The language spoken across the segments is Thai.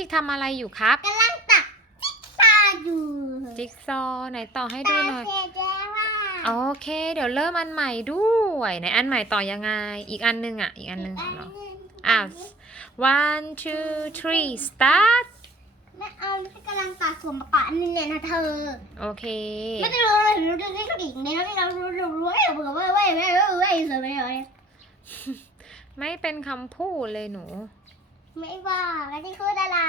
ที่ทำอะไรอยู่ครับ กำลังตักจิ๊กซาว์อยู่จิ๊กซอว์ไหนต่อให้ดูหน่อย ตาเสร็จแล้วว่าโอเค เดี๋ยวเริ่มอันใหม่ด้วยไหนอันใหม่ต่อยังไง อีกอันหนึงอะ อีกอันหนึงของเรา อะ one two three start แม่เอากำลังตักส่วนประกอบอันนึงเนี่ยนะเธอ โอเค ไม่ได้รู้เลยรู้ได้แค่ดิ่งในนั้นเรารู้รู้รู้เว้ยเบื่อเว้ยเว้ยเว้ยเว้ยเว้ยเลยไม่เลยไม่เป็นคำพูดเลยหนู ไม่ว่าไม่ได้พูดอะไร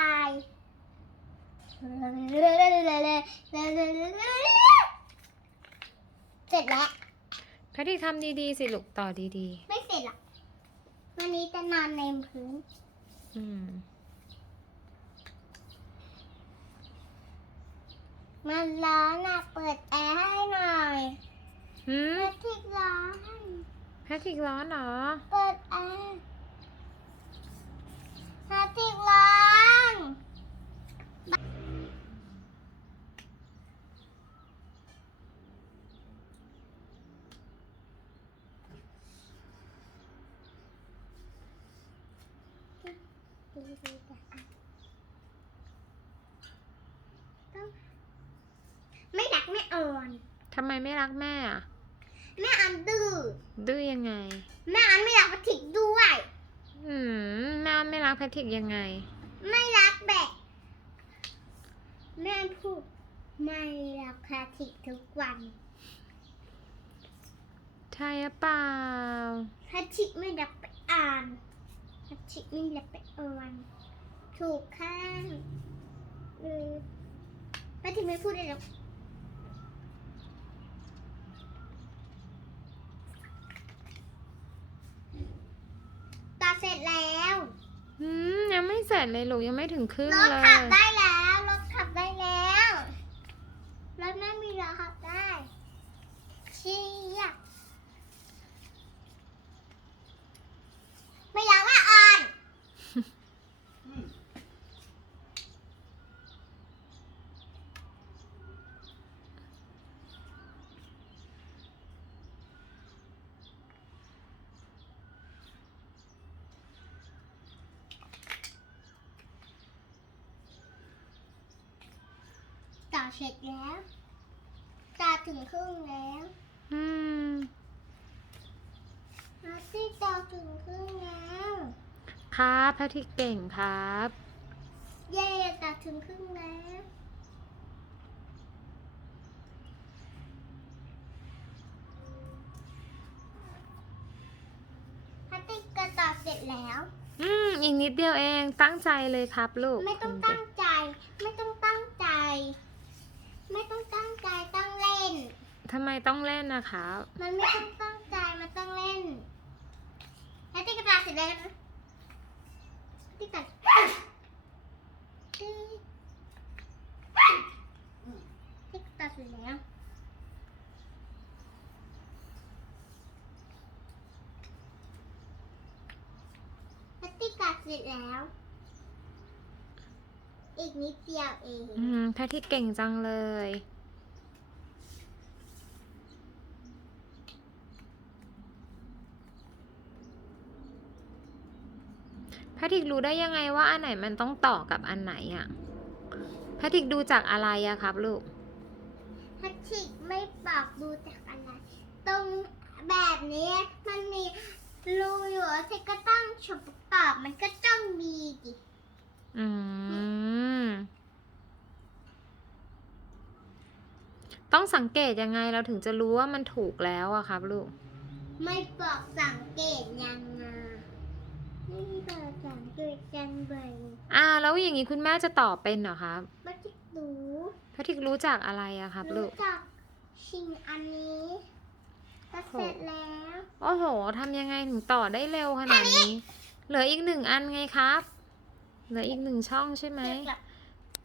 เสร็จแล้วแพทย์ทำดีๆ สิลูกต่อดีไม่เสร็จหรอกวันนี้จะนอนในพื้น ๆ อืม มันร้อนอะเปิดแอร์ให้หน่อยหืมเปิดที่ร้อน แพทริกร้อนเหรอ เปิดแอร์ พาติกร้อนไม่รักไม่อ่อน ทำไมไม่รักแม่อะแม่อันดื้อดื้อยังไง แม่อันไม่รักพาติกด้วย อืมแม่ไม่รักแพทริกยังไง ไม่รักแบะแม่พูดไม่รักพาติกทุกวัน ใช่หรือเปล่าพาติกไม่รักไปอ่านพาติกไม่รักไปอ่านถูกข้างเออพาติกไม่พูดได้หรอก เสร็จแล้วอืมยังไม่เสร็จเลยลูกยังไม่ถึงครึ่งรถเลขับยได้แล้วรถขับได้แล้วรถไม่มีรถขับได้เชี่ยไม่อยากว่าอ่อน ต่อ เสร็จแล้วตาถึงครึ่งแล้วอืมอาซี่ตาถึงครึ่งแล้วครับแพทริกเก่งครับ เย่ตาถึงครึ่งแล้วพัตติกก็ต่อเสร็จแล้ว อืมอีกนิดเดียวเองตั้งใจเลยครับลูก ไม่ต้องตั้งใจ ไม่ต้องตั้งใจ ไม่ต้องตั้งใจต้องเล่น ทำไมต้องเล่นนะครับ มันไม่ต้องตั้งใจมันต้องเล่นแล้วติ๊กตาเสร็จแล้วนะติ๊กตาติ๊กตาเสร็จแล้วแล้วติ๊กตาเสร็จแล้ว อีกนิดเดียวเอง อืมแพทริกเก่งจังเลย แพทริกรู้ได้ยังไงว่าอันไหนมันต้องต่อกับอันไหนอะแพทริกดูจากอะไรอะครับลูกพัชิกไม่บอกดูจากอะไร ตรงแบบนี้มันมีรูอยู่ที่ก็ต้องฉบประกอบมันก็ต้องมีดิ อืม ต้องสังเกตยังไงเราถึงจะรู้ว่ามันถูกแล้วอะครับลูก ไม่บอกสังเกตยังไงไม่บอกสังเกตยังไงอ่า แล้วอย่างนี้คุณแม่จะตอบเป็นเหรอครับพัชิกรู้แพทริกรู้จักอะไรอะครับลูรู้กจักชิงอันนี้ก็เสร็จแล้วโอ้โหทำยังไงถึงต่อได้เร็วขนาดนี้ เหลืออีกหนึ่งอันไงครับ เหลืออีกหนึ่งช่องใช่ไหม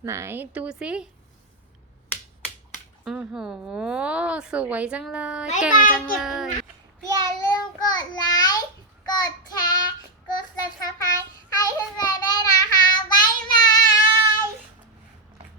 ไหนดูสิ โอ้โห สวยจังเลย เก่งจังเลย